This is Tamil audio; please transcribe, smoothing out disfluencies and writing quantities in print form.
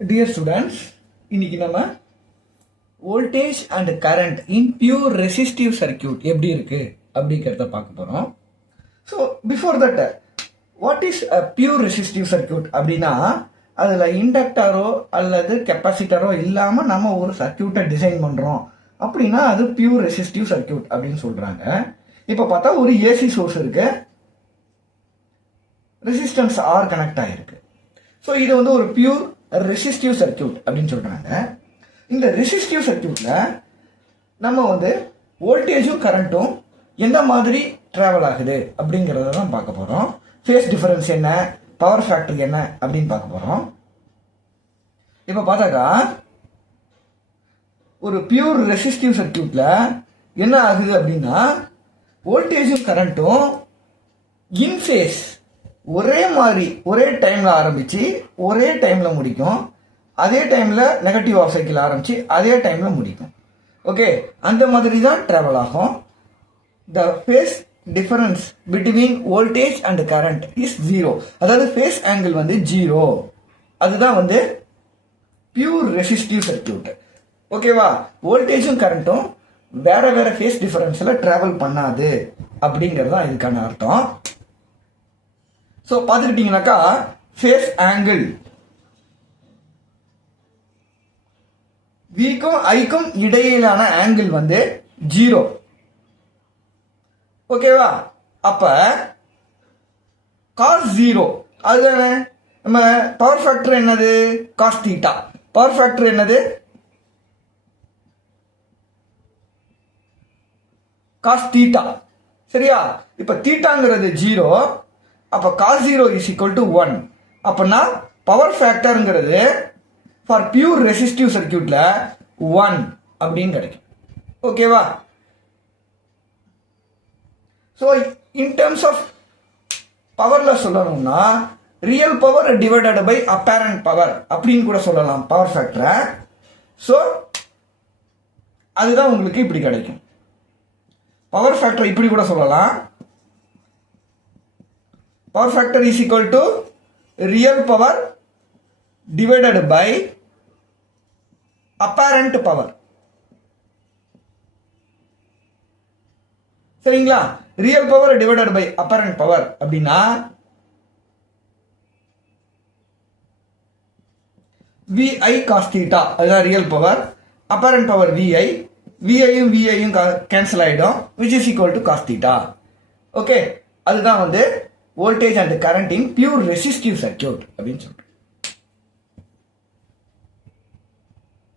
Dear students, இன்னைக்கு நம்ம voltage and current in pure resistive circuit எப்படி இருக்கு அப்படிங்கறத பார்க்க போறோம். So before that, what is a pure resistive circuit அப்படின்னா அதுல இண்டக்டரோ அல்லது கெப்பாசிட்டரோ இல்லாம நம்ம ஒரு சர்க்யூட்டை டிசைன் பண்றோம் அப்படின்னா அது பியூர் ரெசிஸ்டிவ் சர்க்யூட் அப்படின்னு சொல்றாங்க. இப்ப பார்த்தா ஒரு ஏசி சோர்ஸ் இருக்கு, ரெசிஸ்டன்ஸ் ஆர் கனெக்ட் ஆயிருக்கு. ஸோ இது வந்து ஒரு பியூர் ரெசிஸ்டிவ் சர்க்யூட் அப்படின்னு சொல்றாங்க. இந்த ரெசிஸ்டிவ் சர்க்யூட்ல நம்ம வந்து வோல்டேஜும் கரண்ட்டும் எந்த மாதிரி டிராவல் ஆகுது அப்படிங்கிறத தான் பார்க்க போறோம். ஃபேஸ் டிஃபரன்ஸ் என்ன, பவர் ஃபேக்டர் என்ன அப்படின்னு பார்க்க போறோம். இப்ப பார்த்தாக்கா ஒரு பியூர் ரெசிஸ்டிவ் சர்க்யூட்ல என்ன ஆகுது அப்படின்னா வோல்டேஜும் கரண்ட்டும் இன் ஃபேஸ் ஒரே மாதிரி ஒரே டைம்ல ஆரம்பிச்சு ஒரே டைம்ல முடிக்கும், அதே டைம்ல நெகட்டிவ் ஆஃப் சைக்கிள் ஆரம்பிச்சு அதே டைம்ல முடிக்கும். ஓகே, அந்த மாதிரி தான் டிராவல் ஆகும். த face difference between voltage and current is zero. அதாவது ஃபேஸ் ஆங்கிள் வந்து ஜீரோ. அதுதான் வந்து பியூர் ரெசிஸ்டிவ் சர்க்யூட். ஓகேவா? வோல்டேஜும் கரண்ட்டும் வேற வேற ஃபேஸ் டிஃபரன்ஸ்ல டிராவல் பண்ணாது அப்படிங்கிறது தான் இதுக்கான அர்த்தம். ஸோ பார்த்துக்கிட்டீங்கன்னாக்கா ஃபேஸ் ஆங்கிள் விக்கும் ஐக்கும் இடையிலான ஆங்கிள் வந்து ஜீரோ. ஓகேவா? அப்ப காஸ் ஜீரோ அதுதானே. நம்ம பவர் ஃபேக்டர் என்னது? Cos theta. பவர் ஃபேக்டர் என்னது? Cos theta. சரியா? இப்ப தீட்டாங்கிறது ஜீரோ, அப்ப cos zero is equal to 1. அப்பனா பவர் ஃபேக்டர்ங்கிறது ஃபார் பியூர் ரெசிஸ்டிவ் சர்க்யூட்ல 1 அப்படின்னு கிடைக்கும். ஓகேவா? ஸோ இன் டர்ம்ஸ் ஆஃப் பவர்ல சொல்லணும்னா real power divided by apparent power அப்படின்னு கூட சொல்லலாம் பவர் ஃபேக்டரை. ஸோ அதுதான் உங்களுக்கு இப்படி கிடைக்கும். பவர் ஃபேக்டர் இப்படி கூட சொல்லலாம். Power factor is equal to real power divided by apparent power. சரிங்களா? real power divided by apparent power அப்படின்னா VI cos theta அதுதான் real power. apparent power VI. VIயும் VIயும் கேன்சல் ஆயிடும், which is equal to cos theta. Okay, அதுதான் வந்து voltage and current in pure resistive circuit அப்படின்னு சொல்றோம்.